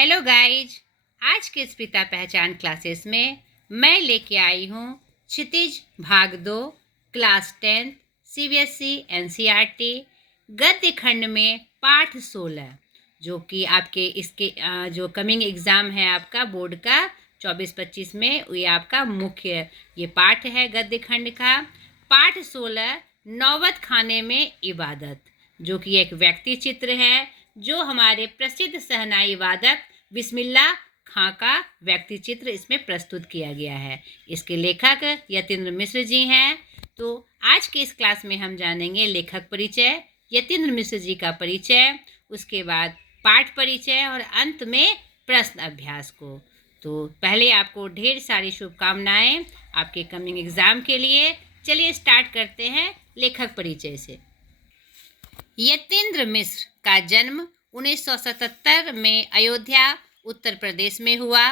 Hello guys. आज के स्पिता पहचान क्लासेस में मैं लेके आई हूँ क्षितिज भाग 2 क्लास 10 सीबीएसई एनसीईआरटी गद्य खंड में पाठ 16 जो कि आपके इसके जो कमिंग एग्ज़ाम है आपका बोर्ड का 24-25 में ये आपका मुख्य ये पाठ है गद्य खंड का। पाठ 16 नौबत खाने में इबादत, जो कि एक व्यक्ति चित्र है जो हमारे प्रसिद्ध शहनाई वादक बिस्मिल्लाह खां का व्यक्ति चित्र इसमें प्रस्तुत किया गया है। इसके लेखक यतीन्द्र मिश्र जी हैं। तो आज के इस क्लास में हम जानेंगे लेखक परिचय, यतीन्द्र मिश्र जी का परिचय, उसके बाद पाठ परिचय और अंत में प्रश्न अभ्यास को। तो पहले आपको ढेर सारी शुभकामनाएं आपके कमिंग एग्ज़ाम के लिए। चलिए स्टार्ट करते हैं लेखक परिचय से। यतीन्द्र मिश्र का जन्म 1977 में अयोध्या उत्तर प्रदेश में हुआ।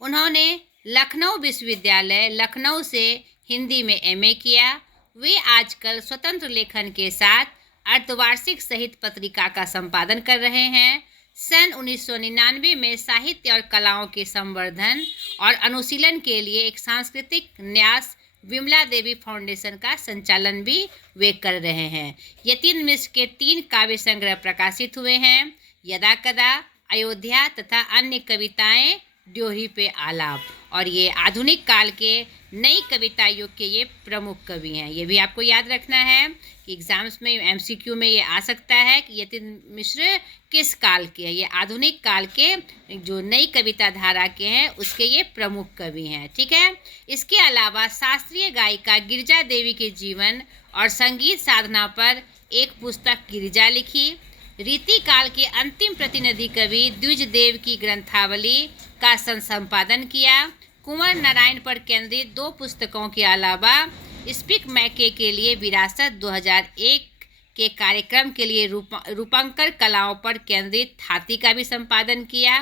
उन्होंने लखनऊ विश्वविद्यालय लखनऊ से हिंदी में एमए किया। वे आजकल स्वतंत्र लेखन के साथ अर्धवार्षिक सहित पत्रिका का संपादन कर रहे हैं। सन 1999 में साहित्य और कलाओं के संवर्धन और अनुशीलन के लिए एक सांस्कृतिक न्यास विमला देवी फाउंडेशन का संचालन भी वे कर रहे हैं। यतीन्द्र मिश्र के 3 काव्य संग्रह प्रकाशित हुए हैं, यदा कदा, अयोध्या तथा अन्य कविताएं, ड्योढ़ी पे आलाप। और ये आधुनिक काल के नई कविता युग के ये प्रमुख कवि हैं। ये भी आपको याद रखना है कि एग्जाम्स में एमसीक्यू में ये आ सकता है कि यतीन्द्र मिश्र किस काल के हैं। ये आधुनिक काल के जो नई कविता धारा के हैं उसके ये प्रमुख कवि हैं। ठीक है। इसके अलावा शास्त्रीय गायिका गिरिजा देवी के जीवन और संगीत साधना पर एक पुस्तक गिरिजा लिखी। रीति काल के अंतिम प्रतिनिधि कवि द्विज देव की ग्रंथावली का संपादन किया। कुंवर नारायण पर केंद्रित 2 पुस्तकों के अलावा स्पीक मैके के लिए विरासत 2001 के कार्यक्रम के लिए रूपांकर कलाओं पर केंद्रित थाती का भी संपादन किया।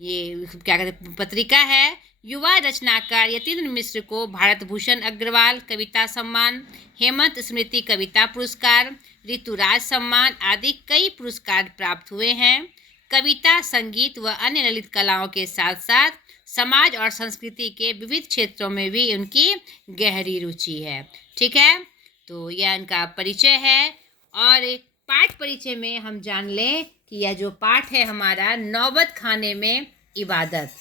ये क्या कहते पत्रिका है। युवा रचनाकार यतीन्द्र मिश्र को भारत भूषण अग्रवाल कविता सम्मान, हेमंत स्मृति कविता पुरस्कार, ऋतुराज सम्मान आदि कई पुरस्कार प्राप्त हुए हैं। कविता, संगीत व अन्य ललित कलाओं के साथ साथ समाज और संस्कृति के विविध क्षेत्रों में भी उनकी गहरी रुचि है। ठीक है। तो यह इनका परिचय है। और पाठ परिचय में हम जान लें कि यह जो पाठ है हमारा नौबत खाने में इबादत।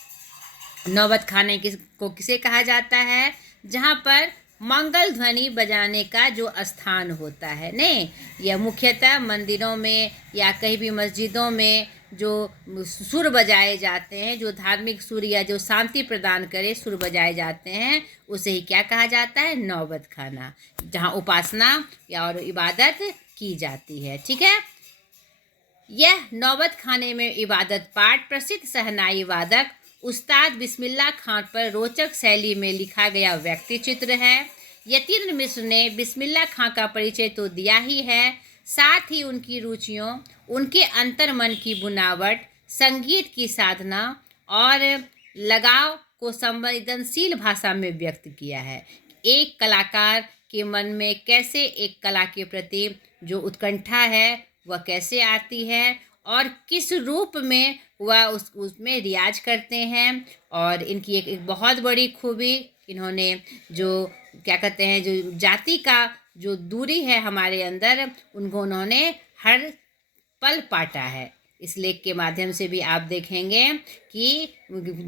नौबत खाने को किसे कहा जाता है? जहाँ पर मंगल ध्वनि बजाने का जो स्थान होता है। नहीं, यह मुख्यतः मंदिरों में या कहीं भी मस्जिदों में जो सुर बजाए जाते हैं, जो धार्मिक सुर या जो शांति प्रदान करे सुर बजाए जाते हैं, उसे ही क्या कहा जाता है? नौबत खाना, जहाँ उपासना या और इबादत की जाती है। ठीक है। यह नौबत खाने में इबादत पाठ प्रसिद्ध शहनाई वादक उस्ताद बिस्मिल्लाह खां पर रोचक शैली में लिखा गया व्यक्ति चित्र है। यतीन्द्र मिश्र ने बिस्मिल्लाह खां का परिचय तो दिया ही है, साथ ही उनकी रुचियों, उनके अंतर्मन की बुनावट, संगीत की साधना और लगाव को संवेदनशील भाषा में व्यक्त किया है। एक कलाकार के मन में कैसे एक कला के प्रति जो उत्कंठा है वह कैसे आती है और किस रूप में वह उसमें रियाज करते हैं। और इनकी एक बहुत बड़ी खूबी, इन्होंने जो क्या कहते हैं जो जाति का जो दूरी है हमारे अंदर, उनको उन्होंने हर पल पाटा है। इस लेख के माध्यम से भी आप देखेंगे कि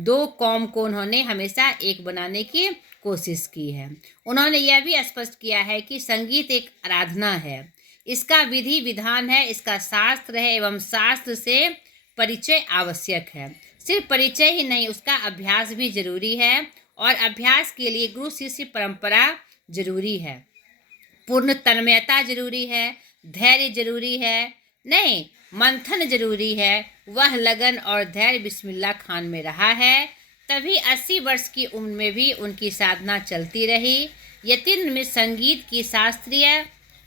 2 कौम को उन्होंने हमेशा एक बनाने की कोशिश की है। उन्होंने यह भी स्पष्ट किया है कि संगीत एक आराधना है, इसका विधि विधान है, इसका शास्त्र है एवं शास्त्र से परिचय आवश्यक है। सिर्फ परिचय ही नहीं, उसका अभ्यास भी जरूरी है और अभ्यास के लिए गुरु शिष्य परंपरा जरूरी है, पूर्ण तन्मयता जरूरी है, धैर्य जरूरी है, नहीं मंथन जरूरी है। वह लगन और धैर्य बिस्मिल्लाह खान में रहा है, तभी 80 वर्ष की उम्र में भी उनकी साधना चलती रही। यतीन्द्र मिश्र संगीत की शास्त्रीय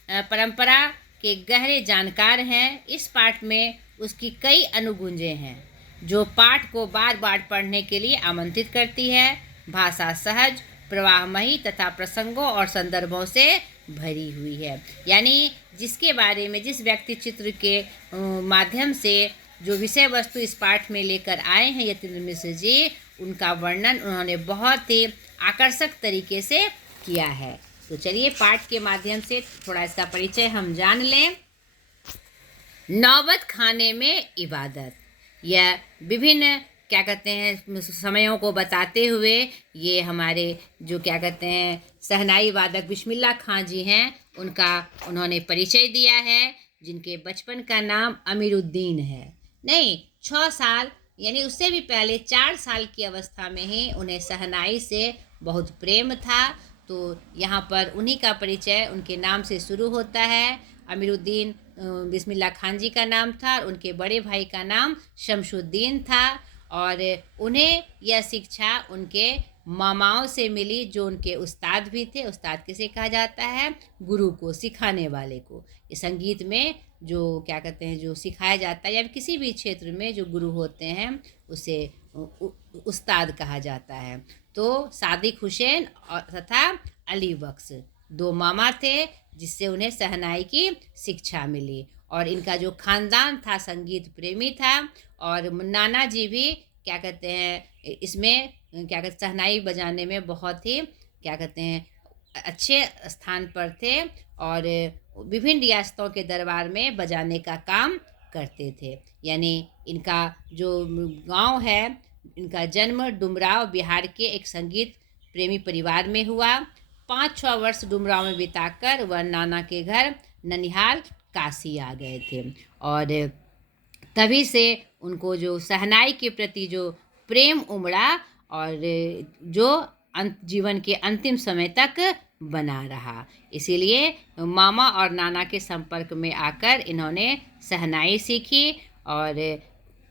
परंपरा के गहरे जानकार हैं। इस पाठ में उसकी कई अनुगुंजें हैं जो पाठ को बार बार पढ़ने के लिए आमंत्रित करती है। भाषा सहज, प्रवाहमयी तथा प्रसंगों और संदर्भों से भरी हुई है। यानी जिसके बारे में, जिस व्यक्ति चित्र के माध्यम से जो विषय वस्तु इस पाठ में लेकर आए हैं यतीन्द्र मिश्र जी, उनका वर्णन उन्होंने बहुत ही आकर्षक तरीके से किया है। तो चलिए पाठ के माध्यम से थोड़ा इसका परिचय हम जान लें। नौबत खाने में इबादत, यह विभिन्न क्या कहते हैं समयों को बताते हुए ये हमारे जो क्या कहते हैं शहनाई वादक बिस्मिल्लाह खां जी हैं, उनका उन्होंने परिचय दिया है, जिनके बचपन का नाम अमीरुद्दीन है। नहीं, 6 साल यानी उससे भी पहले 4 साल की अवस्था में ही उन्हें शहनाई से बहुत प्रेम था। तो यहाँ पर उन्हीं का परिचय उनके नाम से शुरू होता है। अमीरुद्दीन बिस्मिल्लाह खान जी का नाम था और उनके बड़े भाई का नाम शमशुद्दीन था। और उन्हें यह शिक्षा उनके मामाओं से मिली, जो उनके उस्ताद भी थे। उस्ताद किसे कहा जाता है? गुरु को, सिखाने वाले को। ये संगीत में जो क्या कहते हैं जो सिखाया जाता है या किसी भी क्षेत्र में जो गुरु होते हैं उसे उस्ताद कहा जाता है। तो सादिक हुसैन तथा अली बख्श 2 मामा थे जिससे उन्हें शहनाई की शिक्षा मिली। और इनका जो खानदान था संगीत प्रेमी था। और नाना जी भी क्या कहते हैं इसमें क्या कहते शहनाई बजाने में बहुत ही क्या कहते हैं अच्छे स्थान पर थे और विभिन्न रियासतों के दरबार में बजाने का काम करते थे। यानी इनका जो गांव है, इनका जन्म डुमराव बिहार के एक संगीत प्रेमी परिवार में हुआ। 5-6 वर्ष डुमराव में बिताकर वह नाना के घर ननिहाल काशी आ गए थे। और तभी से उनको जो शहनाई के प्रति जो प्रेम उमड़ा और जो जीवन के अंतिम समय तक बना रहा। इसीलिए मामा और नाना के संपर्क में आकर इन्होंने शहनाई सीखी और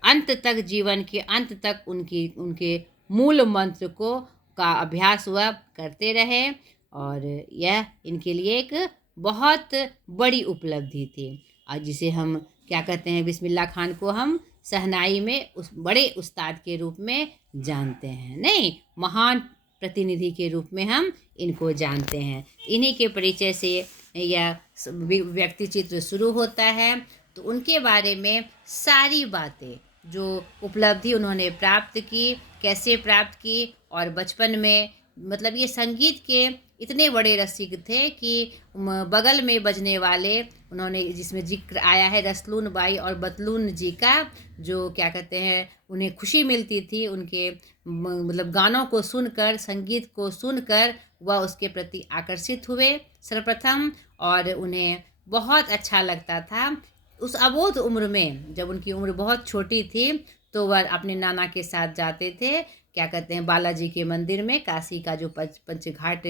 अंत तक, जीवन के अंत तक उनके मूल मंत्र का अभ्यास वह करते रहे। और यह इनके लिए एक बहुत बड़ी उपलब्धि थी। और जिसे हम क्या कहते हैं बिस्मिल्लाह खान को हम शहनाई में उस बड़े उस्ताद के रूप में जानते हैं, नहीं, महान प्रतिनिधि के रूप में हम इनको जानते हैं। इन्हीं के परिचय से यह व्यक्ति चित्र शुरू होता है। तो उनके बारे में सारी बातें, जो उपलब्धि उन्होंने प्राप्त की, कैसे प्राप्त की, और बचपन में मतलब ये संगीत के इतने बड़े रसिक थे कि बगल में बजने वाले उन्होंने जिसमें जिक्र आया है रसलून बाई और बतलून जी का, जो क्या कहते हैं उन्हें खुशी मिलती थी उनके मतलब गानों को सुनकर, संगीत को सुनकर वह उसके प्रति आकर्षित हुए सर्वप्रथम। और उन्हें बहुत अच्छा लगता था। उस अबोध उम्र में, जब उनकी उम्र बहुत छोटी थी, तो वह अपने नाना के साथ जाते थे क्या कहते हैं बालाजी के मंदिर में। काशी का जो पंचघाट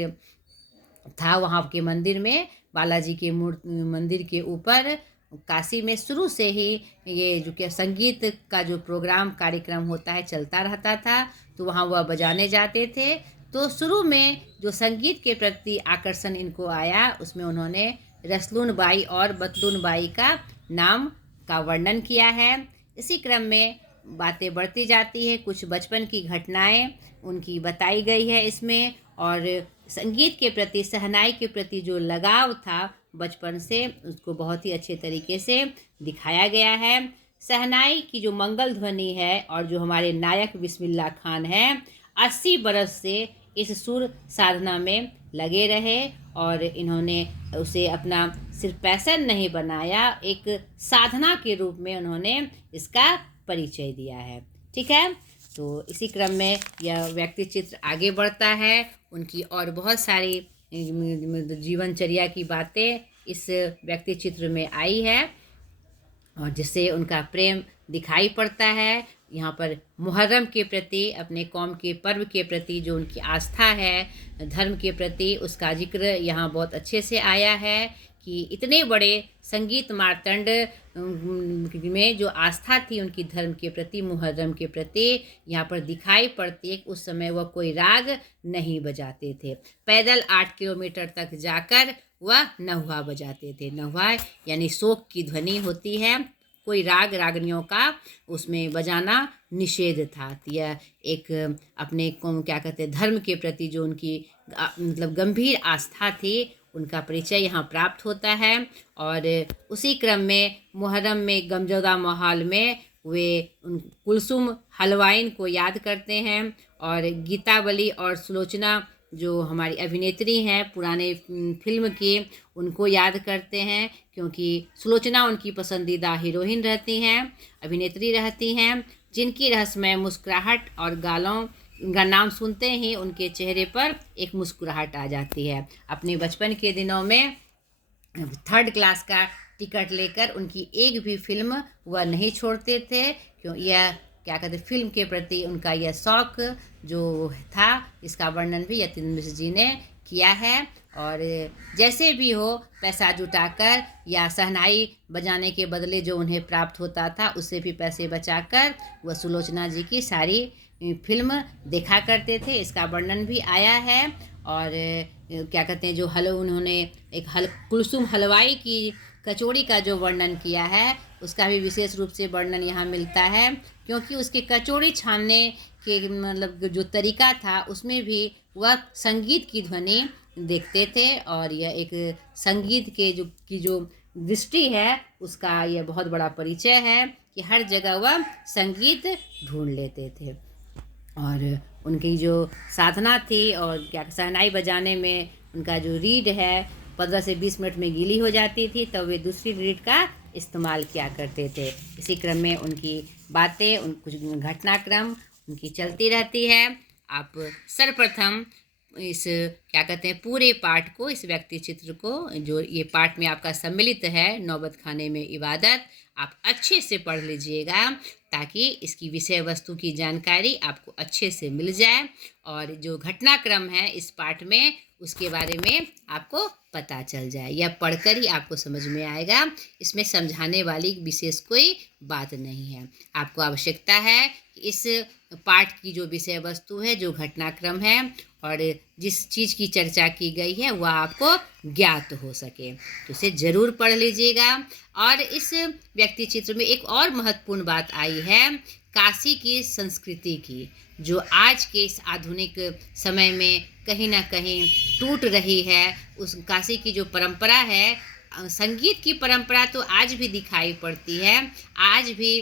था, वहाँ के मंदिर में बालाजी के मंदिर के ऊपर काशी में शुरू से ही ये जो कि संगीत का जो प्रोग्राम कार्यक्रम होता है चलता रहता था। तो वहाँ वह बजाने जाते थे। तो शुरू में जो संगीत के प्रति आकर्षण इनको आया, उसमें उन्होंने रसलून बाई और बतलून बाई का नाम का वर्णन किया है। इसी क्रम में बातें बढ़ती जाती है। कुछ बचपन की घटनाएं उनकी बताई गई है इसमें। और संगीत के प्रति, शहनाई के प्रति जो लगाव था बचपन से, उसको बहुत ही अच्छे तरीके से दिखाया गया है। शहनाई की जो मंगल ध्वनि है और जो हमारे नायक बिस्मिल्लाह खान हैं, 80 बरस से इस सुर साधना में लगे रहे। और इन्होंने उसे अपना सिर्फ पैशन नहीं बनाया, एक साधना के रूप में उन्होंने इसका परिचय दिया है। ठीक है, तो इसी क्रम में यह व्यक्ति चित्र आगे बढ़ता है। उनकी और बहुत सारी जीवनचर्या की बातें इस व्यक्ति चित्र में आई है और जिससे उनका प्रेम दिखाई पड़ता है। यहाँ पर मुहर्रम के प्रति, अपने कौम के पर्व के प्रति जो उनकी आस्था है, धर्म के प्रति, उसका जिक्र यहाँ बहुत अच्छे से आया है कि इतने बड़े संगीत मार्तंड में जो आस्था थी उनकी धर्म के प्रति, मुहर्रम के प्रति, यहाँ पर दिखाई पड़ती है। उस समय वह कोई राग नहीं बजाते थे। पैदल 8 किलोमीटर तक जाकर वह नहुआ बजाते थे। नहुआ यानी शोक की ध्वनि होती है, कोई राग रागनियों का उसमें बजाना निषेध था। यह एक अपने क्या कहते हैं धर्म के प्रति जो उनकी मतलब गंभीर आस्था थी, उनका परिचय यहाँ प्राप्त होता है। और उसी क्रम में मुहर्रम में गमजोदा माहौल में वे उन कुलसुम हलवाइन को याद करते हैं और गीतावली और सुलोचना जो हमारी अभिनेत्री हैं पुराने फिल्म की, उनको याद करते हैं, क्योंकि सुलोचना उनकी पसंदीदा हीरोइन रहती हैं, अभिनेत्री रहती हैं, जिनकी रहस्यमय मुस्कुराहट और गालों का नाम सुनते ही उनके चेहरे पर एक मुस्कुराहट आ जाती है। अपने बचपन के दिनों में 3rd क्लास का टिकट लेकर उनकी एक भी फिल्म वह नहीं छोड़ते थे, क्यों यह क्या कहते फिल्म के प्रति उनका यह शौक जो था, इसका वर्णन भी यतीन्द्र मिश्र जी ने किया है। और जैसे भी हो पैसा जुटाकर या शहनाई बजाने के बदले जो उन्हें प्राप्त होता था उससे भी पैसे बचाकर वह सुलोचना जी की सारी फिल्म देखा करते थे, इसका वर्णन भी आया है। और क्या कहते हैं जो उन्होंने एक कुलसुम हलवाई की कचौड़ी का जो वर्णन किया है उसका भी विशेष रूप से वर्णन यहाँ मिलता है, क्योंकि उसके कचौड़ी छानने के मतलब जो तरीका था उसमें भी वह संगीत की ध्वनि देखते थे, और यह एक संगीत के जो दृष्टि है उसका यह बहुत बड़ा परिचय है कि हर जगह वह संगीत ढूंढ लेते थे। और उनकी जो साधना थी और क्या शहनाई बजाने में उनका जो रीड है 15 से 20 मिनट में गीली हो जाती थी, तब वे दूसरी रीड का इस्तेमाल किया करते थे। इसी क्रम में उनकी बातें कुछ घटनाक्रम उनकी चलती रहती है। आप सर्वप्रथम इस क्या कहते हैं पूरे पाठ को, इस व्यक्ति चित्र को जो ये पाठ में आपका सम्मिलित है नौबत खाने में इबादत, आप अच्छे से पढ़ लीजिएगा ताकि इसकी विषय वस्तु की जानकारी आपको अच्छे से मिल जाए, और जो घटनाक्रम है इस पाठ में उसके बारे में आपको पता चल जाए। यह पढ़कर ही आपको समझ में आएगा, इसमें समझाने वाली विशेष कोई बात नहीं है। आपको आवश्यकता है कि इस पाठ की जो विषय वस्तु है, जो घटनाक्रम है और जिस चीज़ की चर्चा की गई है वह आपको ज्ञात हो सके, तो इसे ज़रूर पढ़ लीजिएगा। और इस व्यक्ति चित्र में एक और महत्वपूर्ण बात आई है काशी की संस्कृति की, जो आज के इस आधुनिक समय में कहीं ना कहीं टूट रही है। उस काशी की जो परंपरा है, संगीत की परंपरा तो आज भी दिखाई पड़ती है। आज भी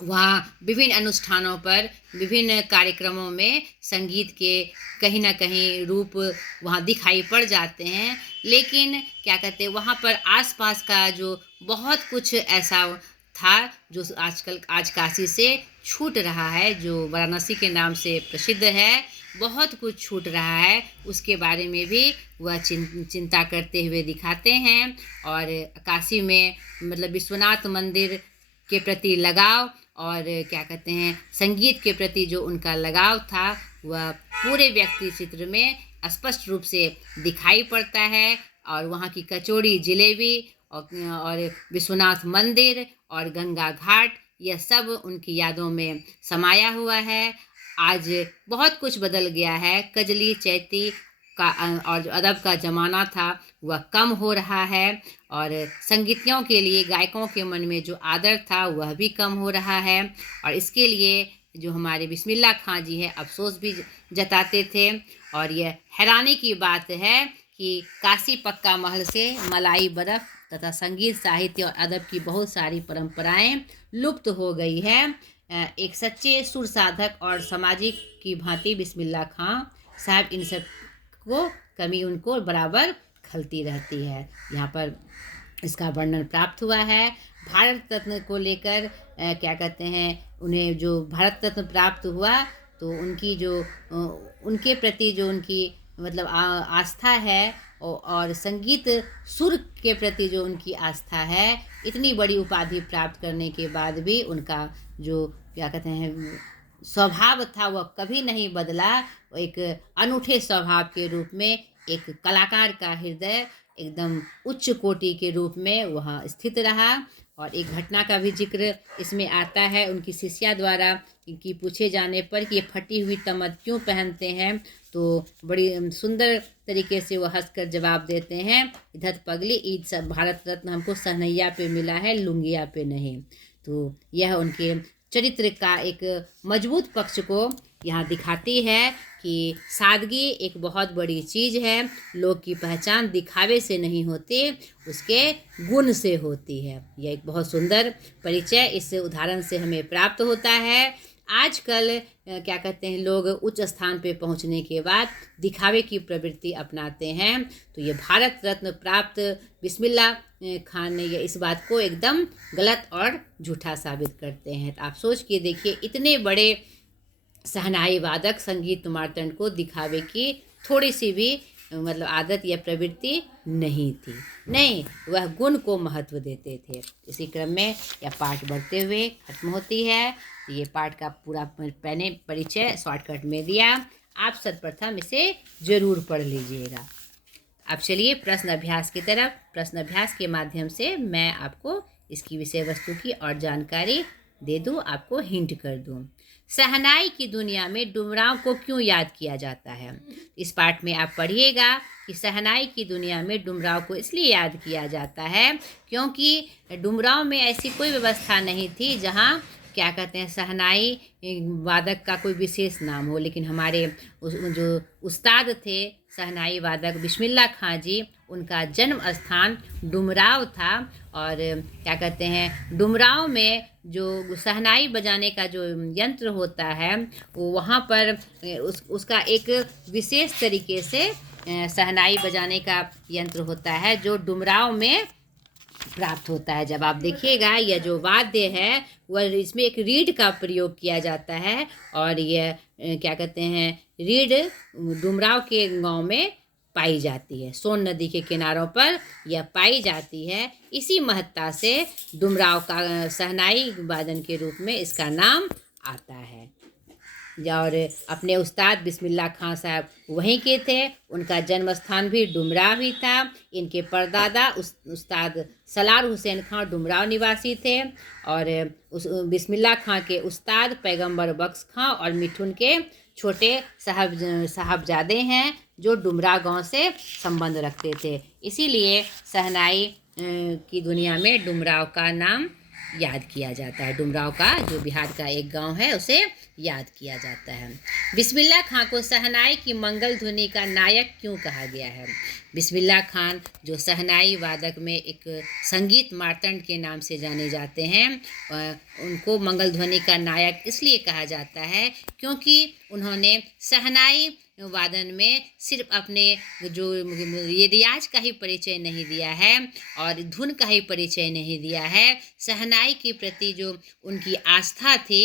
वहाँ विभिन्न अनुष्ठानों पर, विभिन्न कार्यक्रमों में संगीत के कहीं ना कहीं रूप वहाँ दिखाई पड़ जाते हैं, लेकिन क्या कहते हैं वहाँ पर आसपास का जो बहुत कुछ ऐसा था जो आजकल आज काशी से छूट रहा है, जो वाराणसी के नाम से प्रसिद्ध है, बहुत कुछ छूट रहा है, उसके बारे में भी वह चिंता करते हुए दिखाते हैं। और काशी में मतलब विश्वनाथ मंदिर के प्रति लगाव और क्या कहते हैं संगीत के प्रति जो उनका लगाव था वह पूरे व्यक्ति चित्र में स्पष्ट रूप से दिखाई पड़ता है। और वहाँ की कचौड़ी, जलेबी और विश्वनाथ मंदिर और गंगा घाट, यह सब उनकी यादों में समाया हुआ है। आज बहुत कुछ बदल गया है, कजली चैती का और जो अदब का ज़माना था वह कम हो रहा है, और संगीतज्ञों के लिए गायकों के मन में जो आदर था वह भी कम हो रहा है। और इसके लिए जो हमारे बिस्मिल्लाह खां जी हैं अफसोस भी जताते थे। और यह हैरानी की बात है कि काशी पक्का महल से मलाई बर्फ़ तथा संगीत, साहित्य और अदब की बहुत सारी परंपराएं लुप्त हो गई है। एक सच्चे सुर साधक और सामाजिक की भांति बिस्मिल्लाह खां साहब इन सब को कमी उनको बराबर खलती रहती है। यहाँ पर इसका वर्णन प्राप्त हुआ है। भारत रत्न को लेकर क्या कहते हैं उन्हें जो भारत रत्न प्राप्त हुआ तो उनकी जो उनके प्रति जो उनकी मतलब आस्था है और संगीत सुर के प्रति जो उनकी आस्था है, इतनी बड़ी उपाधि प्राप्त करने के बाद भी उनका जो क्या कहते हैं स्वभाव था वह कभी नहीं बदला। एक अनूठे स्वभाव के रूप में एक कलाकार का हृदय एकदम उच्च कोटि के रूप में वह स्थित रहा। और एक घटना का भी जिक्र इसमें आता है उनकी शिष्या द्वारा कि पूछे जाने पर कि ये फटी हुई तमद क्यों पहनते हैं, तो बड़ी सुंदर तरीके से वो हंसकर जवाब देते हैं, इधर पगली ईद सब भारत रत्न हमको सहनैया पे मिला है, लुंगिया पे नहीं। तो यह उनके चरित्र का एक मजबूत पक्ष को यहाँ दिखाती है कि सादगी एक बहुत बड़ी चीज़ है। लोग की पहचान दिखावे से नहीं होती, उसके गुण से होती है। यह एक बहुत सुंदर परिचय इस उदाहरण से हमें प्राप्त होता है। आजकल क्या कहते हैं, लोग उच्च स्थान पे पहुंचने के बाद दिखावे की प्रवृत्ति अपनाते हैं। तो ये भारत रत्न प्राप्त बिस्मिल्ला खान ने इस बात को एकदम गलत और झूठा साबित करते हैं। तो आप सोच के देखिए, इतने बड़े शहनाई वादक संगीत मार्तंड को दिखावे की थोड़ी सी भी मतलब आदत या प्रवृत्ति नहीं थी। नहीं, वह गुण को महत्व देते थे। इसी क्रम में यह पाठ बढ़ते हुए खत्म होती है। ये पाठ का पूरा मैंने परिचय शॉर्टकट में दिया, आप सर्वप्रथम इसे जरूर पढ़ लीजिएगा। अब चलिए प्रश्न अभ्यास की तरफ। प्रश्न अभ्यास के माध्यम से मैं आपको इसकी विषय वस्तु की और जानकारी दे दूं, आपको हिंट कर दूं। शहनाई की दुनिया में डुमरांव को क्यों याद किया जाता है? इस पाठ में आप पढ़िएगा कि शहनाई की दुनिया में डुमरांव को इसलिए याद किया जाता है क्योंकि डुमरांव में ऐसी कोई व्यवस्था नहीं थी जहां क्या कहते हैं, शहनाई वादक का कोई विशेष नाम हो। लेकिन हमारे जो उस्ताद थे शहनाई वादक बिस्मिल्ला खां जी, उनका जन्म स्थान डुमरांव था। और क्या कहते हैं, डुमरांव में जो शहनाई बजाने का जो यंत्र होता है वो वहाँ पर उसका एक विशेष तरीके से शहनाई बजाने का यंत्र होता है जो डुमरांव में प्राप्त होता है। जब आप देखिएगा, यह जो वाद्य है वह इसमें एक रीड का प्रयोग किया जाता है। और यह क्या कहते हैं, रीड डुमरांव के गांव में पाई जाती है। सोन नदी के किनारों पर यह पाई जाती है। इसी महत्ता से डुमरांव का शहनाई वादन के रूप में इसका नाम आता है। और अपने उस्ताद बिस्मिल्ला खां साहब वहीं के थे, उनका जन्म स्थान भी डुमरांव ही था। इनके परदादा उस्ताद सलार हुसैन खां डुमरांव निवासी थे। और उस बिस्मिल्ला खां के उस्ताद पैगंबर बख्श खां और मिठुन के छोटे साहबजादे हैं जो डुमरांव गांव से संबंध रखते थे। इसीलिए शहनाई की दुनिया में डुमरांव का नाम याद किया जाता है। डुमरांव का जो बिहार का एक गांव है उसे याद किया जाता है। बिस्मिल्ला खां को शहनाई की मंगल ध्वनि का नायक क्यों कहा गया है? बिस्मिल्ला खान जो शहनाई वादक में एक संगीत मार्तंड के नाम से जाने जाते हैं, उनको मंगल ध्वनि का नायक इसलिए कहा जाता है क्योंकि उन्होंने शहनाई वादन में सिर्फ अपने जो ये रियाज का ही परिचय नहीं दिया है और धुन का ही परिचय नहीं दिया है, शहनाई के प्रति जो उनकी आस्था थी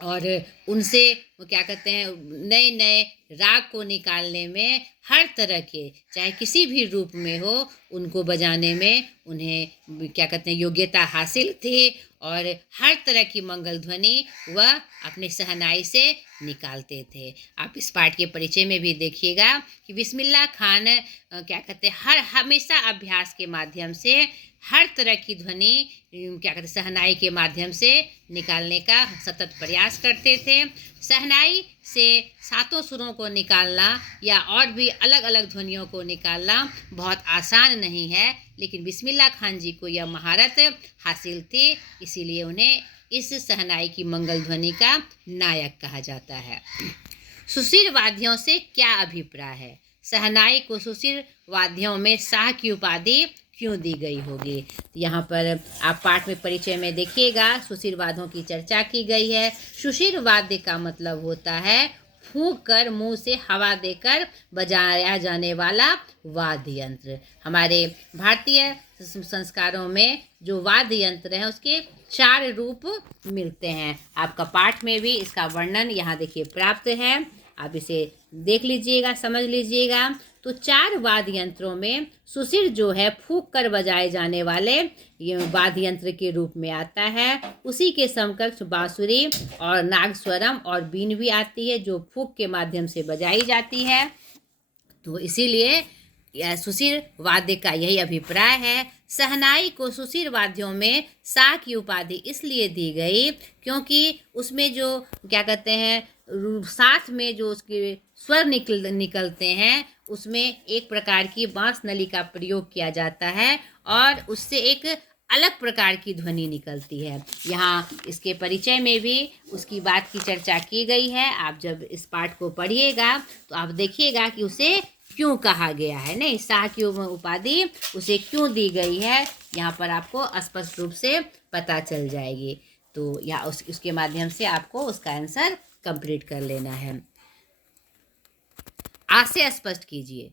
और उनसे वो क्या कहते हैं, नए नए राग को निकालने में हर तरह के, चाहे किसी भी रूप में हो, उनको बजाने में उन्हें क्या कहते हैं योग्यता हासिल थी। और हर तरह की मंगल ध्वनि वह अपने शहनाई से निकालते थे। आप इस पाठ के परिचय में भी देखिएगा कि बिस्मिल्ला खान क्या कहते हैं हमेशा अभ्यास के माध्यम से हर तरह की ध्वनि क्या कहते हैं शहनाई के माध्यम से निकालने का सतत प्रयास करते थे। शहनाई से सातों सुरों को निकालना या और भी अलग अलग ध्वनियों को निकालना बहुत आसान नहीं है, लेकिन बिस्मिल्ला खान जी को यह महारत हासिल थी, इसीलिए उन्हें इस शहनाई की मंगल ध्वनि का नायक कहा जाता है। सुशील वाद्यों से क्या अभिप्राय है? शहनाई को सुशील वाद्यों में शाह की उपाधि क्यों दी गई होगी? यहाँ पर आप पाठ में परिचय में देखिएगा, सुशील वाद्यों की चर्चा की गई है। सुशील वाद्य का मतलब होता है फूंक कर मुंह से हवा देकर बजाया जाने वाला वाद्य यंत्र। हमारे भारतीय संस्कारों में जो वाद्य यंत्र हैं उसके 4 रूप मिलते हैं। आपका पाठ में भी इसका वर्णन यहाँ देखिए प्राप्त है, आप इसे देख लीजिएगा, समझ लीजिएगा। तो 4 वाद्य यंत्रों में सुशील जो है फूंक कर बजाए जाने वाले ये वाद्य यंत्र के रूप में आता है। उसी के समकक्ष बांसुरी और नागस्वरम और बीन भी आती है जो फूंक के माध्यम से बजाई जाती है। तो इसीलिए यह सुशील वाद्य का यही अभिप्राय है। शहनाई को सुशील वाद्यों में शाह की उपाधि इसलिए दी गई क्योंकि उसमें जो क्या कहते हैं साथ में जो उसके स्वर निकलते हैं उसमें एक प्रकार की बांस नली का प्रयोग किया जाता है और उससे एक अलग प्रकार की ध्वनि निकलती है। यहाँ इसके परिचय में भी उसकी बात की चर्चा की गई है। आप जब इस पाठ को पढ़िएगा तो आप देखिएगा कि उसे क्यों कहा गया है, नहीं, शाह की उपाधि उसे क्यों दी गई है, यहाँ पर आपको स्पष्ट रूप से पता चल जाएगी। तो या उसके माध्यम से आपको उसका आंसर कंप्लीट कर लेना है। आज से स्पष्ट कीजिए,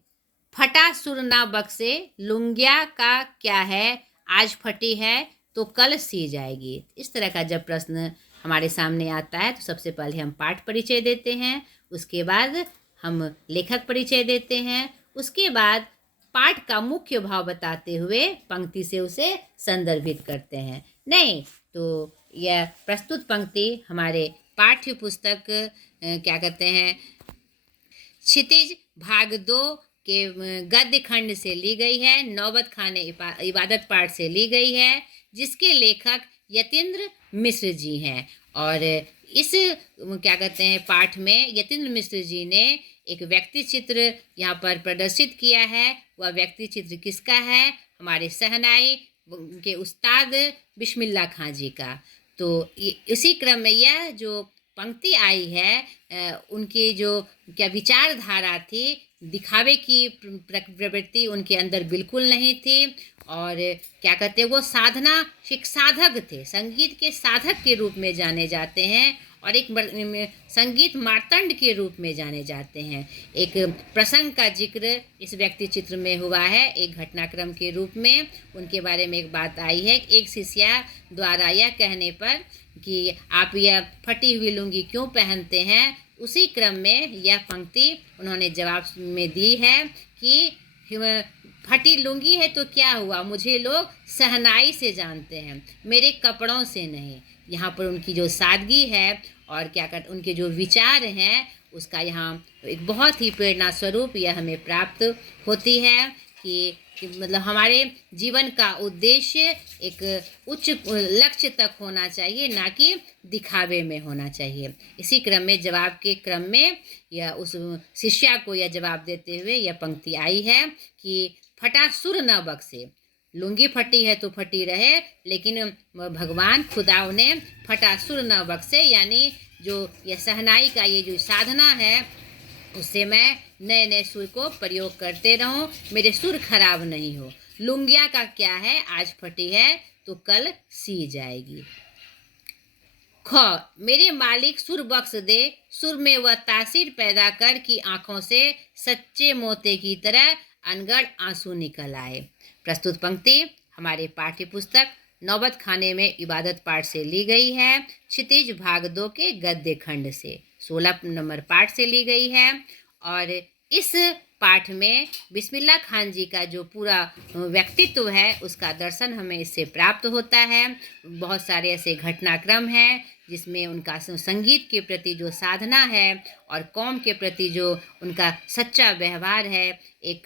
फटा सुर ना बक्से, लुंगिया का क्या है, आज फटी है तो कल सी जाएगी। इस तरह का जब प्रश्न हमारे सामने आता है तो सबसे पहले हम पाठ परिचय देते हैं, उसके बाद हम लेखक परिचय देते हैं, उसके बाद पाठ का मुख्य भाव बताते हुए पंक्ति से उसे संदर्भित करते हैं। नहीं तो यह प्रस्तुत पंक्ति हमारे पाठ्य पुस्तक क्या कहते हैं, क्षितिज भाग 2 के गद्य खंड से ली गई है, नौबत खाने इबादत पाठ से ली गई है, जिसके लेखक यतीन्द्र मिश्र जी हैं। और इस क्या कहते हैं पाठ में यतीन्द्र मिश्र जी ने एक व्यक्ति चित्र यहाँ पर प्रदर्शित किया है। वह व्यक्ति चित्र किसका है, हमारे शहनाई के उस्ताद बिस्मिल्लाह खां जी का। तो इसी क्रम में यह जो पंक्ति आई है, उनकी जो क्या विचारधारा थी, दिखावे की प्रवृत्ति उनके अंदर बिल्कुल नहीं थी। और क्या कहते हैं, वो साधना एक साधक थे, संगीत के साधक के रूप में जाने जाते हैं और एक संगीत मार्तंड के रूप में जाने जाते हैं। एक प्रसंग का जिक्र इस व्यक्ति चित्र में हुआ है, एक घटनाक्रम के रूप में उनके बारे में एक बात आई है। एक शिष्या द्वारा यह कहने पर कि आप यह फटी हुई लुंगी क्यों पहनते हैं, उसी क्रम में यह पंक्ति उन्होंने जवाब में दी है कि फटी लुंगी है तो क्या हुआ, मुझे लोग शहनाई से जानते हैं, मेरे कपड़ों से नहीं। यहाँ पर उनकी जो सादगी है और क्या कहते उनके जो विचार हैं, उसका यहाँ एक बहुत ही प्रेरणा स्वरूप यह हमें प्राप्त होती है कि मतलब हमारे जीवन का उद्देश्य एक उच्च लक्ष्य तक होना चाहिए, ना कि दिखावे में होना चाहिए। इसी क्रम में जवाब के क्रम में यह उस शिष्या को यह जवाब देते हुए यह पंक्ति आई है कि फटा सुर न बख्शे, लुंगी फटी है तो फटी रहे, लेकिन भगवान खुदा उन्हें फटा सुर न बख्शे, यानी जो यह शहनाई का ये जो साधना है उससे मैं नए नए सुर को प्रयोग करते रहूं, मेरे सुर खराब नहीं हो। लुंगिया का क्या है, आज फटी है तो कल सी जाएगी। ख, मेरे मालिक सुर बख्श दे, सुर में वह तासीर पैदा कर कि आंखों से सच्चे मोती की तरह अनगढ़ आंसू निकल आए। प्रस्तुत पंक्ति हमारे पाठ्य पुस्तक नौबत खाने में इबादत पाठ से ली गई है, क्षितिज भाग 2 के गद्य खंड से 16 नंबर पाठ से ली गई है। और इस पाठ में बिस्मिल्लाह खान जी का जो पूरा व्यक्तित्व है उसका दर्शन हमें इससे प्राप्त होता है। बहुत सारे ऐसे घटनाक्रम हैं जिसमें उनका संगीत के प्रति जो साधना है और कौम के प्रति जो उनका सच्चा व्यवहार है, एक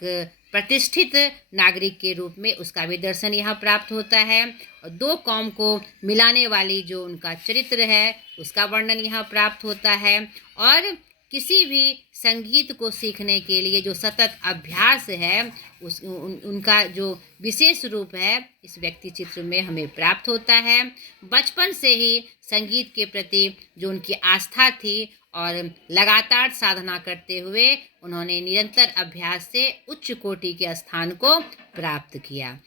प्रतिष्ठित नागरिक के रूप में उसका भी दर्शन यहाँ प्राप्त होता है। और दो कौम को मिलाने वाली जो उनका चरित्र है उसका वर्णन यहाँ प्राप्त होता है। और किसी भी संगीत को सीखने के लिए जो सतत अभ्यास है उनका जो विशेष रूप है इस व्यक्ति चित्र में हमें प्राप्त होता है। बचपन से ही संगीत के प्रति जो उनकी आस्था थी और लगातार साधना करते हुए उन्होंने निरंतर अभ्यास से उच्च कोटि के स्थान को प्राप्त किया।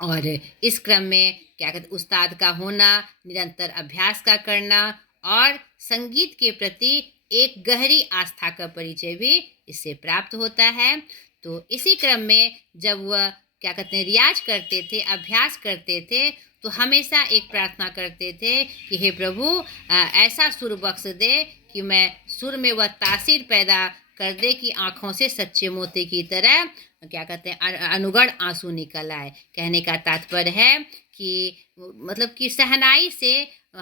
और इस क्रम में क्या कहते उस्ताद का होना, निरंतर अभ्यास का करना और संगीत के प्रति एक गहरी आस्था का परिचय भी इससे प्राप्त होता है। तो इसी क्रम में जब वह क्या कहते हैं रियाज करते थे, अभ्यास करते थे, तो हमेशा एक प्रार्थना करते थे कि हे प्रभु ऐसा सुर बख्श दे कि मैं सुर में वह तासीर पैदा कर दे कि आँखों से सच्चे मोती की तरह क्या कहते हैं अनुगढ़ आंसू निकल आए। कहने का तात्पर्य है कि मतलब कि शहनाई से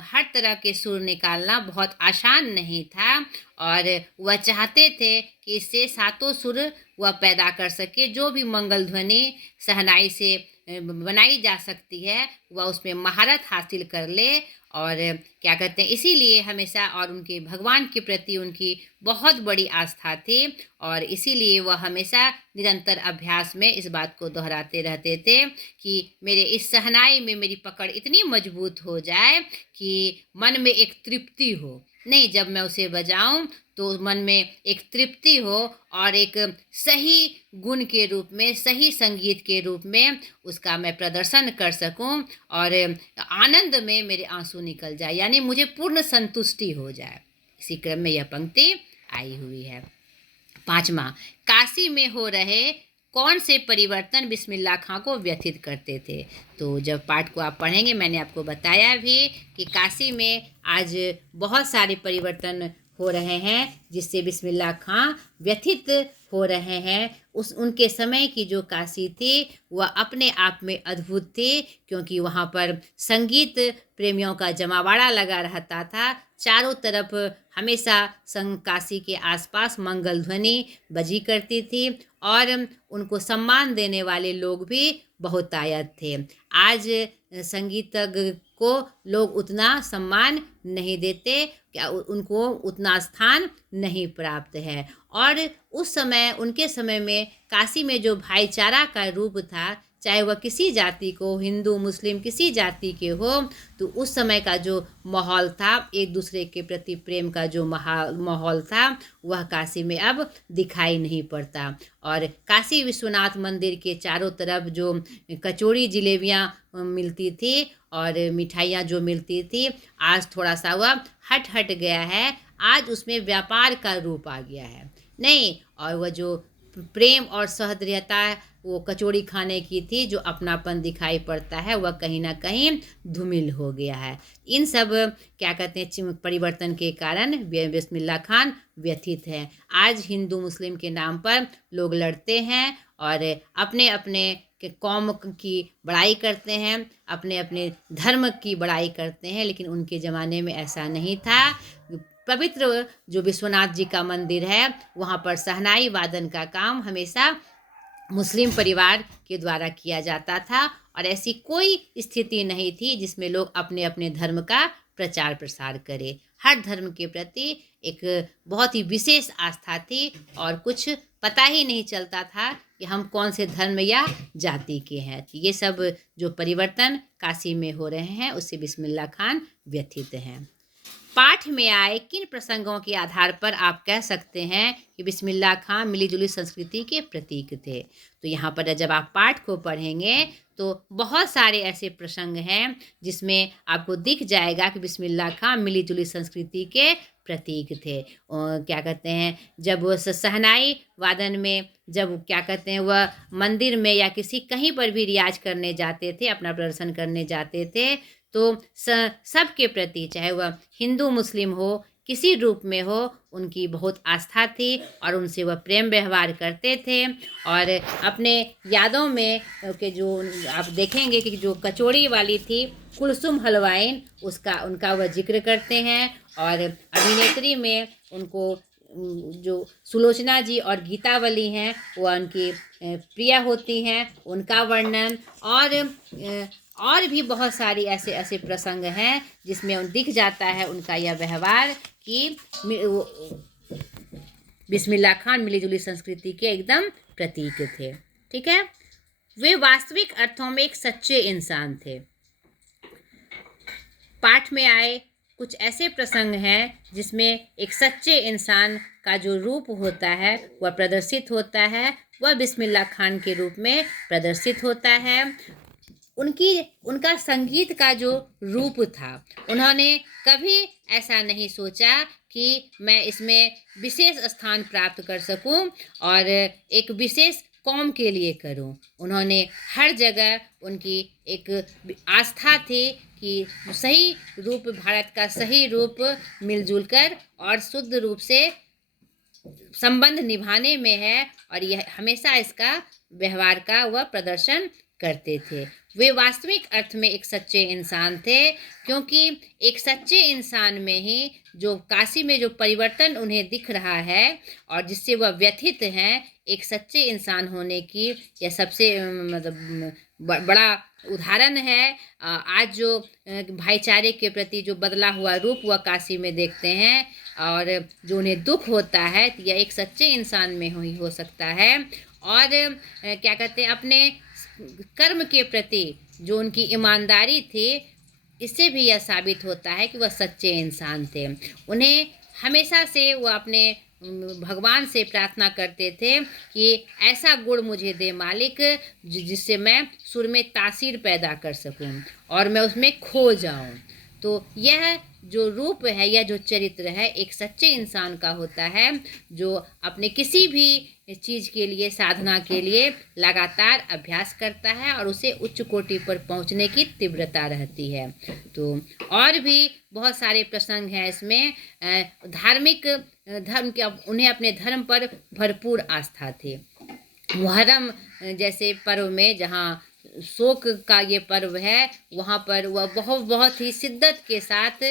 हर तरह के सुर निकालना बहुत आसान नहीं था और वह चाहते थे कि इससे सातों सुर वह पैदा कर सके। जो भी मंगल ध्वनि शहनाई से बनाई जा सकती है वह उसमें महारत हासिल कर ले। और क्या कहते हैं, इसीलिए हमेशा, और उनके भगवान के प्रति उनकी बहुत बड़ी आस्था थी, और इसीलिए वह हमेशा निरंतर अभ्यास में इस बात को दोहराते रहते थे कि मेरे इस शहनाई में मेरी पकड़ इतनी मजबूत हो जाए कि मन में एक तृप्ति हो। नहीं, जब मैं उसे बजाऊं तो मन में एक तृप्ति हो और एक सही गुण के रूप में, सही संगीत के रूप में उसका मैं प्रदर्शन कर सकूं, और आनंद में मेरे आंसू निकल जाए, यानी मुझे पूर्ण संतुष्टि हो जाए। इसी क्रम में यह पंक्ति आई हुई है। 5वां, काशी में हो रहे कौन से परिवर्तन बिस्मिल्लाह खां को व्यथित करते थे। तो जब पाठ को आप पढ़ेंगे, मैंने आपको बताया भी कि काशी में आज बहुत सारे परिवर्तन हो रहे हैं जिससे बिस्मिल्लाह खां व्यथित हो रहे हैं। उनके समय की जो काशी थी वह अपने आप में अद्भुत थी, क्योंकि वहाँ पर संगीत प्रेमियों का जमावड़ा लगा रहता था। चारों तरफ हमेशा काशी के आसपास मंगल ध्वनि बजी करती थी, और उनको सम्मान देने वाले लोग भी बहुतायत थे। आज संगीतज्ञ को लोग उतना सम्मान नहीं देते, क्या उनको उतना स्थान नहीं प्राप्त है। और उस समय, उनके समय में काशी में जो भाईचारा का रूप था, चाहे वह किसी जाति को, हिंदू मुस्लिम किसी जाति के हो, तो उस समय का जो माहौल था, एक दूसरे के प्रति प्रेम का जो माहौल था, वह काशी में अब दिखाई नहीं पड़ता। और काशी विश्वनाथ मंदिर के चारों तरफ जो कचौड़ी जलेबियाँ मिलती थी और मिठाइयाँ जो मिलती थी, आज थोड़ा सा वह हट गया है। आज उसमें व्यापार का रूप आ गया है। नहीं, और वह जो प्रेम और सहृदयता वो कचौड़ी खाने की थी, जो अपनापन दिखाई पड़ता है, वह कहीं ना कहीं धूमिल हो गया है। इन सब क्या कहते हैं परिवर्तन के कारण बिस्मिल्लाह खान व्यथित हैं। आज हिंदू मुस्लिम के नाम पर लोग लड़ते हैं और अपने अपने के कौम की बड़ाई करते हैं, अपने अपने धर्म की बड़ाई करते हैं, लेकिन उनके ज़माने में ऐसा नहीं था। पवित्र जो विश्वनाथ जी का मंदिर है, वहाँ पर शहनाई वादन का काम हमेशा मुस्लिम परिवार के द्वारा किया जाता था, और ऐसी कोई स्थिति नहीं थी जिसमें लोग अपने अपने धर्म का प्रचार प्रसार करें। हर धर्म के प्रति एक बहुत ही विशेष आस्था थी, और कुछ पता ही नहीं चलता था कि हम कौन से धर्म या जाति के हैं। ये सब जो परिवर्तन काशी में हो रहे हैं, उससे बिस्मिल्लाह खान व्यथित हैं। पाठ में आए किन प्रसंगों के आधार पर आप कह सकते हैं कि बिस्मिल्लाह खां मिलीजुली संस्कृति के प्रतीक थे। तो यहाँ पर जब आप पाठ को पढ़ेंगे तो बहुत सारे ऐसे प्रसंग हैं जिसमें आपको दिख जाएगा कि बिस्मिल्लाह खां मिलीजुली संस्कृति के प्रतीक थे। क्या कहते हैं, जब वो शहनाई वादन में, जब क्या कहते हैं, वह मंदिर में या किसी कहीं पर भी रियाज करने जाते थे, अपना प्रदर्शन करने जाते थे, तो सबके प्रति, चाहे वह हिंदू मुस्लिम हो, किसी रूप में हो, उनकी बहुत आस्था थी और उनसे वह प्रेम व्यवहार करते थे। और अपने यादों में के जो आप देखेंगे कि जो कचौड़ी वाली थी कुलसुम हलवाइन, उनका वह जिक्र करते हैं। और अभिनेत्री में उनको जो सुलोचना जी और गीतावली हैं, वह उनकी प्रिय होती हैं, उनका वर्णन। और भी बहुत सारी ऐसे प्रसंग हैं जिसमें दिख जाता है उनका यह व्यवहार कि बिस्मिल्लाह खान मिलीजुली संस्कृति के एकदम प्रतीक थे। ठीक है, वे वास्तविक अर्थों में एक सच्चे इंसान थे। पाठ में आए कुछ ऐसे प्रसंग हैं जिसमें एक सच्चे इंसान का जो रूप होता है वह प्रदर्शित होता है, वह बिस्मिल्लाह खान के रूप में प्रदर्शित होता है। उनका संगीत का जो रूप था, उन्होंने कभी ऐसा नहीं सोचा कि मैं इसमें विशेष स्थान प्राप्त कर सकूं और एक विशेष कौम के लिए करूं। उन्होंने हर जगह उनकी एक आस्था थी कि सही रूप, भारत का सही रूप मिलजुल कर और शुद्ध रूप से संबंध निभाने में है, और यह हमेशा इसका व्यवहार का वह प्रदर्शन करते थे। वे वास्तविक अर्थ में एक सच्चे इंसान थे, क्योंकि एक सच्चे इंसान में ही जो काशी में जो परिवर्तन उन्हें दिख रहा है और जिससे वह व्यथित हैं, एक सच्चे इंसान होने की यह सबसे मतलब बड़ा उदाहरण है। आज जो भाईचारे के प्रति जो बदला हुआ रूप वह काशी में देखते हैं और जो उन्हें दुख होता है, यह एक सच्चे इंसान में ही हो सकता है। और क्या कहते हैं, अपने कर्म के प्रति जो उनकी ईमानदारी थी, इससे भी यह साबित होता है कि वह सच्चे इंसान थे। उन्हें हमेशा से वह अपने भगवान से प्रार्थना करते थे कि ऐसा गुण मुझे दे मालिक जिससे मैं सुर में तासीर पैदा कर सकूं और मैं उसमें खो जाऊं। तो यह जो रूप है, यह जो चरित्र है, एक सच्चे इंसान का होता है, जो अपने किसी भी चीज़ के लिए, साधना के लिए लगातार अभ्यास करता है और उसे उच्च कोटि पर पहुंचने की तीव्रता रहती है। तो और भी बहुत सारे प्रसंग हैं इसमें। धार्मिक धर्म के उन्हें अपने धर्म पर भरपूर आस्था थी। मुहर्रम जैसे पर्व में, जहाँ शोक का ये पर्व है, वहाँ पर वह बहुत ही शिद्दत के साथ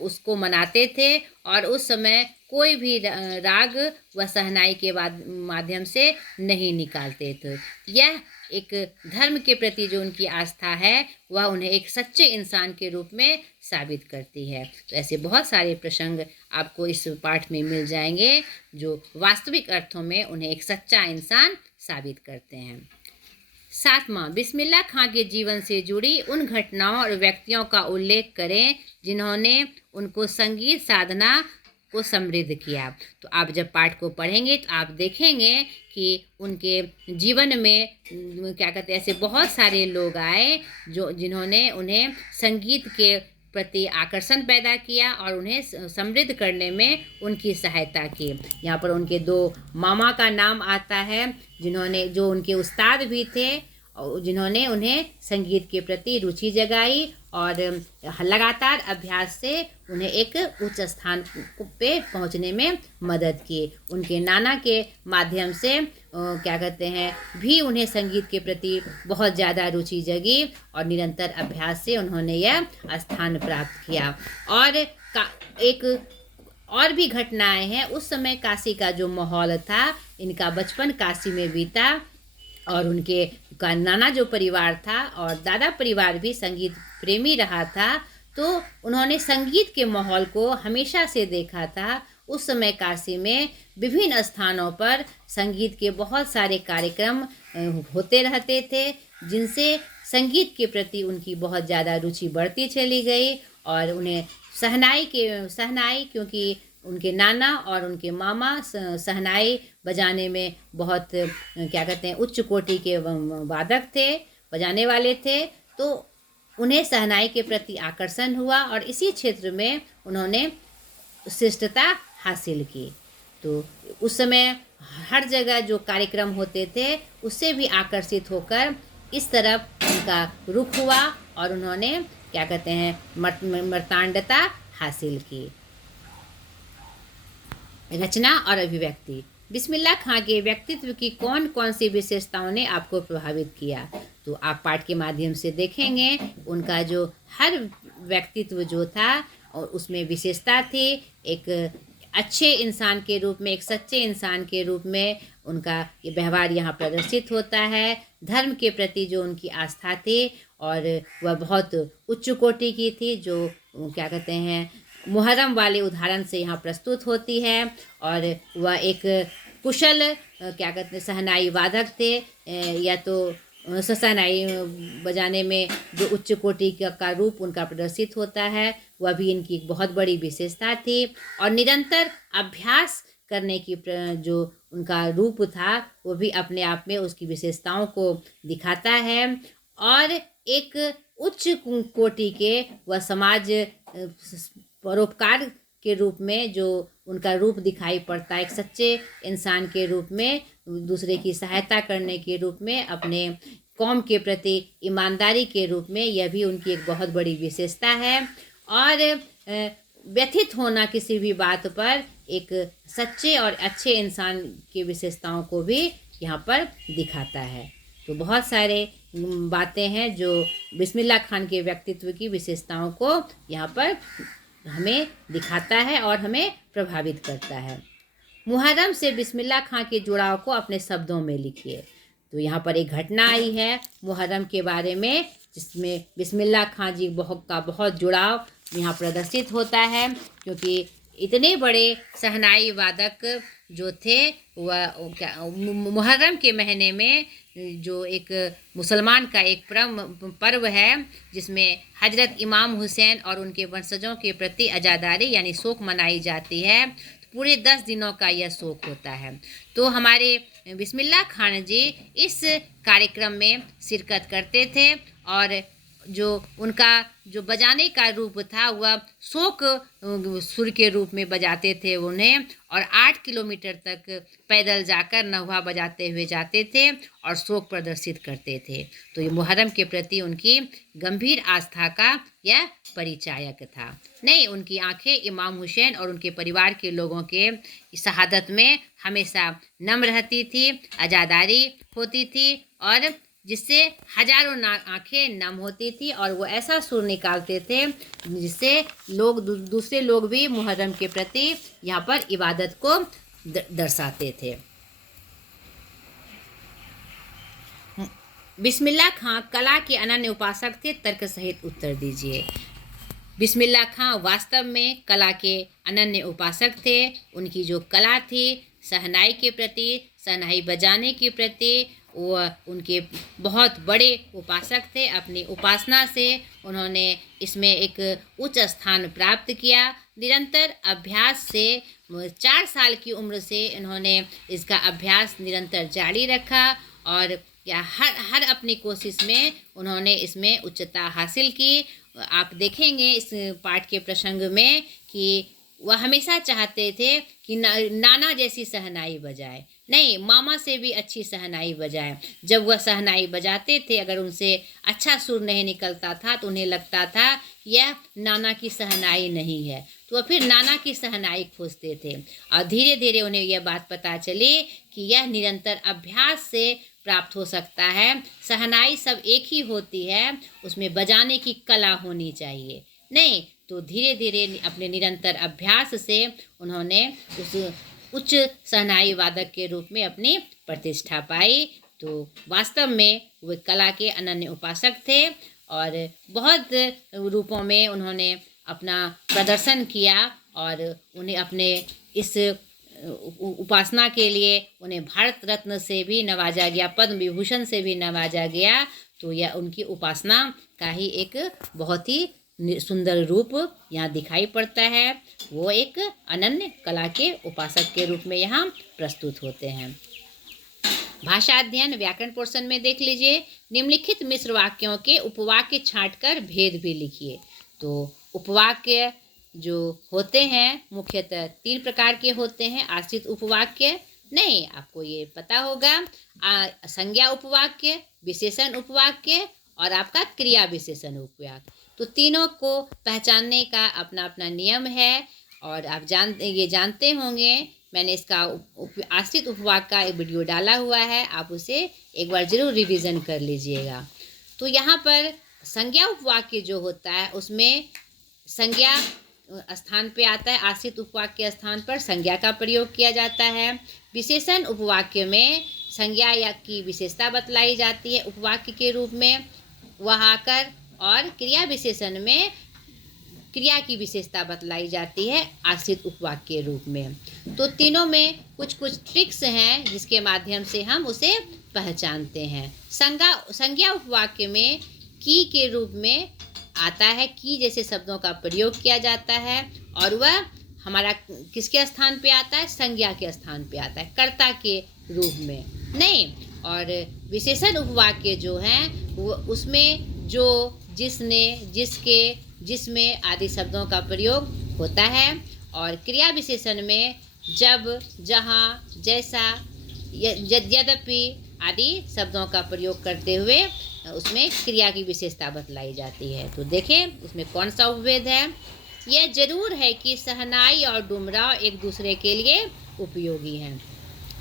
उसको मनाते थे और उस समय कोई भी राग व शहनाई के माध्यम से नहीं निकालते थे। यह एक धर्म के प्रति जो उनकी आस्था है, वह उन्हें एक सच्चे इंसान के रूप में साबित करती है। तो ऐसे बहुत सारे प्रसंग आपको इस पाठ में मिल जाएंगे जो वास्तविक अर्थों में उन्हें एक सच्चा इंसान साबित करते हैं। 7वां, बिस्मिल्लाह खां के जीवन से जुड़ी उन घटनाओं और व्यक्तियों का उल्लेख करें जिन्होंने उनको संगीत साधना को समृद्ध किया। तो आप जब पाठ को पढ़ेंगे तो आप देखेंगे कि उनके जीवन में क्या कहते हैं, ऐसे बहुत सारे लोग आए जो जिन्होंने उन्हें संगीत के प्रति आकर्षण पैदा किया और उन्हें समृद्ध करने में उनकी सहायता की। यहाँ पर उनके 2 मामा का नाम आता है, जो उनके उस्ताद भी थे और जिन्होंने उन्हें संगीत के प्रति रुचि जगाई और लगातार अभ्यास से उन्हें एक उच्च स्थान पे पहुंचने में मदद की। उनके नाना के माध्यम से क्या कहते हैं भी उन्हें संगीत के प्रति बहुत ज़्यादा रुचि जगी और निरंतर अभ्यास से उन्होंने यह स्थान प्राप्त किया। और एक और भी घटनाएं हैं। उस समय काशी का जो माहौल था, इनका बचपन काशी में बीता और उनके का नाना जो परिवार था और दादा परिवार भी संगीत प्रेमी रहा था, तो उन्होंने संगीत के माहौल को हमेशा से देखा था। उस समय काशी में विभिन्न स्थानों पर संगीत के बहुत सारे कार्यक्रम होते रहते थे, जिनसे संगीत के प्रति उनकी बहुत ज़्यादा रुचि बढ़ती चली गई और उन्हें शहनाई क्योंकि उनके नाना और उनके मामा शहनाई बजाने में बहुत क्या कहते हैं उच्च कोटि के वादक थे, बजाने वाले थे, तो उन्हें शहनाई के प्रति आकर्षण हुआ और इसी क्षेत्र में उन्होंने श्रेष्ठता हासिल की। तो उस समय हर जगह जो कार्यक्रम होते थे उससे भी आकर्षित होकर इस तरफ उनका रुख हुआ और उन्होंने क्या कहते हैं मर्तांडता हासिल की। रचना और अभिव्यक्ति। बिस्मिल्लाह खां के व्यक्तित्व की कौन कौन सी विशेषताओं ने आपको प्रभावित किया? तो आप पाठ के माध्यम से देखेंगे उनका जो हर व्यक्तित्व जो था और उसमें विशेषता थी। एक अच्छे इंसान के रूप में, एक सच्चे इंसान के रूप में उनका ये व्यवहार यहाँ प्रदर्शित होता है। धर्म के प्रति जो उनकी आस्था थी और वह बहुत उच्च कोटि की थी, जो क्या कहते हैं मुहर्रम वाले उदाहरण से यहाँ प्रस्तुत होती है। और वह एक कुशल क्या कहते हैं शहनाई वादक थे, या तो शहनाई बजाने में जो उच्च कोटि का रूप उनका प्रदर्शित होता है, वह भी इनकी एक बहुत बड़ी विशेषता थी। और निरंतर अभ्यास करने की जो उनका रूप था, वो भी अपने आप में उसकी विशेषताओं को दिखाता है। और एक उच्च कोटि के वह समाज परोपकार के रूप में जो उनका रूप दिखाई पड़ता है, एक सच्चे इंसान के रूप में, दूसरे की सहायता करने के रूप में, अपने कौम के प्रति ईमानदारी के रूप में, यह भी उनकी एक बहुत बड़ी विशेषता है। और व्यथित होना किसी भी बात पर एक सच्चे और अच्छे इंसान की विशेषताओं को भी यहाँ पर दिखाता है। तो बहुत सारे बातें हैं जो बिस्मिल्लाह खान के व्यक्तित्व की विशेषताओं को यहाँ पर हमें दिखाता है और हमें प्रभावित करता है। मुहर्रम से बिस्मिल्लाह खां के जुड़ाव को अपने शब्दों में लिखिए। तो यहाँ पर एक घटना आई है मुहर्रम के बारे में, जिसमें बिस्मिल्लाह खां जी का बहुत जुड़ाव यहाँ प्रदर्शित होता है, क्योंकि इतने बड़े शहनाई वादक जो थे वह मुहर्रम के महीने में जो एक मुसलमान का एक पर्व है जिसमें हजरत इमाम हुसैन और उनके वंशजों के प्रति अज़ादारी यानी शोक मनाई जाती है। तो पूरे 10 दिनों का यह शोक होता है। तो हमारे बिस्मिल्लाह खान जी इस कार्यक्रम में शिरकत करते थे और जो उनका जो बजाने का रूप था वह शोक सुर के रूप में बजाते थे उन्हें, और 8 किलोमीटर तक पैदल जाकर नौहा बजाते हुए जाते थे और शोक प्रदर्शित करते थे। तो ये मुहर्रम के प्रति उनकी गंभीर आस्था का यह परिचायक था। नहीं, उनकी आंखें इमाम हुसैन और उनके परिवार के लोगों के शहादत में हमेशा नम रहती थी, अज़ादारी होती थी, और जिससे हजारों आंखें नम होती थी और वो ऐसा सुर निकालते थे जिससे लोग दूसरे लोग भी मुहर्रम के प्रति यहाँ पर इबादत को दर्शाते थे। बिस्मिल्लाह खां कला के अनन्य उपासक थे, तर्क सहित उत्तर दीजिए। बिस्मिल्लाह खां वास्तव में कला के अनन्य उपासक थे। उनकी जो कला थी शहनाई के प्रति, शहनाई बजाने के प्रति, वह उनके बहुत बड़े उपासक थे। अपनी उपासना से उन्होंने इसमें एक उच्च स्थान प्राप्त किया। निरंतर अभ्यास से 4 साल की उम्र से इन्होंने इसका अभ्यास निरंतर जारी रखा और हर अपनी कोशिश में उन्होंने इसमें उच्चता हासिल की। आप देखेंगे इस पाठ के प्रसंग में कि वह हमेशा चाहते थे कि नाना जैसी शहनाई बजाए, नहीं मामा से भी अच्छी शहनाई बजाए। जब वह शहनाई बजाते थे अगर उनसे अच्छा सुर नहीं निकलता था तो उन्हें लगता था यह नाना की शहनाई नहीं है, तो वह फिर नाना की शहनाई खोजते थे। और धीरे धीरे उन्हें यह बात पता चली कि यह निरंतर अभ्यास से प्राप्त हो सकता है। शहनाई सब एक ही होती है, उसमें बजाने की कला होनी चाहिए। नहीं तो धीरे धीरे अपने निरंतर अभ्यास से उन्होंने उस उच्च शहनाई वादक के रूप में अपनी प्रतिष्ठा पाई। तो वास्तव में वे कला के अनन्य उपासक थे और बहुत रूपों में उन्होंने अपना प्रदर्शन किया और उन्हें अपने इस उपासना के लिए उन्हें भारत रत्न से भी नवाजा गया, पद्म विभूषण से भी नवाजा गया। तो यह उनकी उपासना का ही एक बहुत ही सुंदर रूप यहाँ दिखाई पड़ता है। वो एक अनन्य कला के उपासक के रूप में यहाँ प्रस्तुत होते हैं। भाषा अध्ययन व्याकरण पोर्शन में देख लीजिए। निम्नलिखित मिश्र वाक्यों के उपवाक्य छांटकर भेद भी लिखिए। तो उपवाक्य जो होते हैं मुख्यतः 3 प्रकार के होते हैं। आश्रित उपवाक्य, नहीं आपको ये पता होगा, संज्ञा उपवाक्य, विशेषण उपवाक्य और आपका क्रिया विशेषण उपवाक्य। तो तीनों को पहचानने का अपना अपना नियम है और आप जानते होंगे। मैंने इसका आश्रित उपवाक्य का एक वीडियो डाला हुआ है, आप उसे एक बार जरूर रिवीजन कर लीजिएगा। तो यहाँ पर संज्ञा उपवाक्य जो होता है उसमें संज्ञा स्थान पे आता है, आश्रित उपवाक्य के स्थान पर संज्ञा का प्रयोग किया जाता है। विशेषण उपवाक्य में संज्ञा या की विशेषता बतलाई जाती है उपवाक्य के रूप में वह आकर, और क्रिया विशेषण में क्रिया की विशेषता बतलाई जाती है आश्रित उपवाक्य के रूप में। तो तीनों में कुछ कुछ ट्रिक्स हैं जिसके माध्यम से हम उसे पहचानते हैं। संज्ञा उपवाक्य में की के रूप में आता है, की जैसे शब्दों का प्रयोग किया जाता है और वह हमारा किसके स्थान पे आता है, संज्ञा के स्थान पे आता है, कर्ता के रूप में नहीं। और विशेषण उपवाक्य जो हैं वो उसमें जो, जिसने, जिसके, जिसमें आदि शब्दों का प्रयोग होता है। और क्रिया विशेषण में जब, जहाँ, जैसा, यद्यपि आदि शब्दों का प्रयोग करते हुए उसमें क्रिया की विशेषता बतलाई जाती है। तो देखें उसमें कौन सा उपभेद है। यह जरूर है कि शहनाई और डुमराव एक दूसरे के लिए उपयोगी हैं।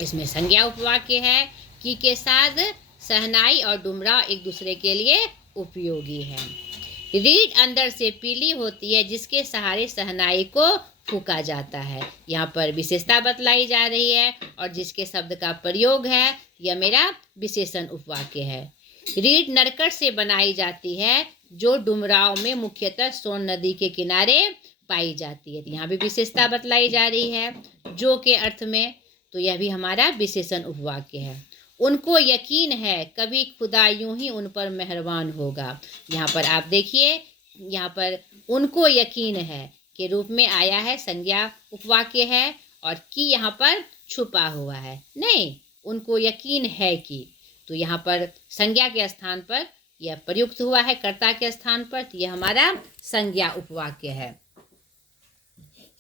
इसमें संज्ञा उपवाक्य है, की के साथ शहनाई और डुमराव एक दूसरे के लिए उपयोगी है। रीड अंदर से पीली होती है जिसके सहारे शहनाई को फूंका जाता है। यहाँ पर विशेषता बतलाई जा रही है और जिसके शब्द का प्रयोग है यह मेरा विशेषण उपवाक्य है। रीड नरकट से बनाई जाती है जो डुमराव में मुख्यतः सोन नदी के किनारे पाई जाती है। यहाँ भी विशेषता बतलाई जा रही है जो के अर्थ में, तो यह भी हमारा विशेषण उपवाक्य है। उनको यकीन है कभी खुदा यूं ही उन पर मेहरबान होगा। यहाँ पर आप देखिए, यहाँ पर उनको यकीन है के रूप में आया है, संज्ञा उपवाक्य है और की यहाँ पर छुपा हुआ है। नहीं, उनको यकीन है कि, तो यहाँ पर संज्ञा के स्थान पर यह प्रयुक्त हुआ है कर्ता के स्थान पर, तो यह हमारा संज्ञा उपवाक्य है।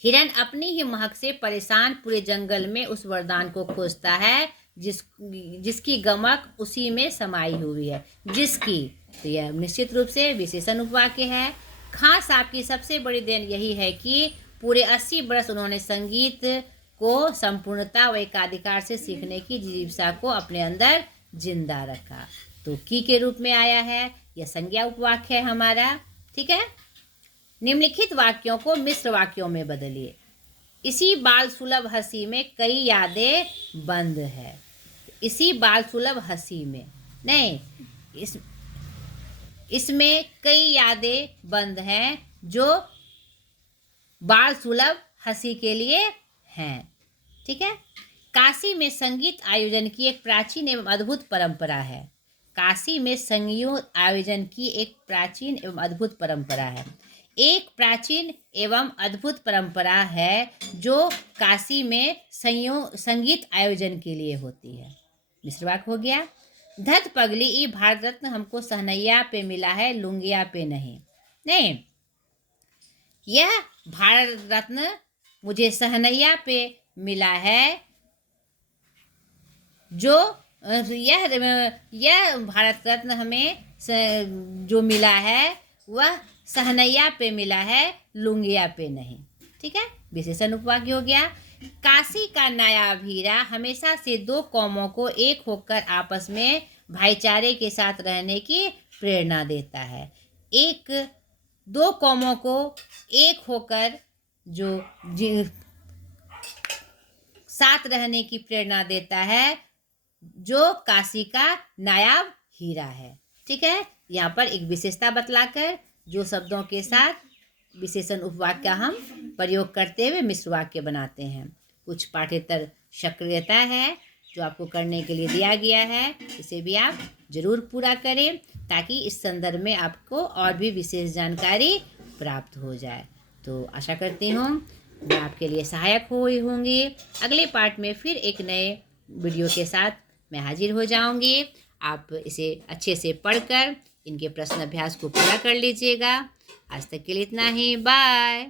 हिरन अपनी ही महक से परेशान पूरे जंगल में उस वरदान को खोजता है जिसकी गमक उसी में समाई हुई है। जिसकी, तो यह निश्चित रूप से विशेषण उपवाक्य है। खां साहब की सबसे बड़ी देन यही है कि पूरे 80 वर्ष उन्होंने संगीत को संपूर्णता व एकाधिकार से सीखने की जिज्ञासा को अपने अंदर जिंदा रखा। तो की के रूप में आया है, यह संज्ञा उपवाक्य है हमारा। ठीक है। निम्नलिखित वाक्यों को मिश्र वाक्यों में बदलिए। इसी बाल सुलभ हंसी में कई यादें बंद है। इसी बाल सुलभ हंसी में, नहीं, इसमें कई यादें बंद हैं जो बाल सुलभ हंसी के लिए हैं। ठीक है। काशी में संगीत आयोजन की एक प्राचीन एवं अद्भुत परंपरा है। काशी में संगीत आयोजन की एक प्राचीन एवं अद्भुत परंपरा है। एक प्राचीन एवं अद्भुत परंपरा है जो काशी में संगीत आयोजन के लिए होती है। मिश्र वाक्य हो गया। धत पगली ई भारत रत्न हमको सहनैया पे मिला है, लुंगिया पे नहीं। नहीं, यह भारत रत्न मुझे सहनैया पे मिला है, जो यह भारत रत्न हमें जो मिला है वह सहनैया पे मिला है, लुंगिया पे नहीं। ठीक है। विशेषण उपवाक्य हो गया। काशी का नायाब हीरा हमेशा से दो कौमों को एक होकर आपस में भाईचारे के साथ रहने की प्रेरणा देता है। दो कौमों को एक होकर जो साथ रहने की प्रेरणा देता है, जो काशी का नायाब हीरा है। ठीक है। यहाँ पर एक विशेषता बतलाकर जो शब्दों के साथ विशेषण उपवाक्य हम प्रयोग करते हुए मिश्र वाक्य बनाते हैं। कुछ पाठ्येतर सक्रियता है जो आपको करने के लिए दिया गया है, इसे भी आप जरूर पूरा करें ताकि इस संदर्भ में आपको और भी विशेष जानकारी प्राप्त हो जाए। तो आशा करती हूँ मैं आपके लिए सहायक हुई होंगी। अगले पार्ट में फिर एक नए वीडियो के साथ मैं हाजिर हो जाऊंगी। आप इसे अच्छे से पढ़कर इनके प्रश्न अभ्यास को पूरा कर लीजिएगा। आज तक के लिए इतना ही। बाय।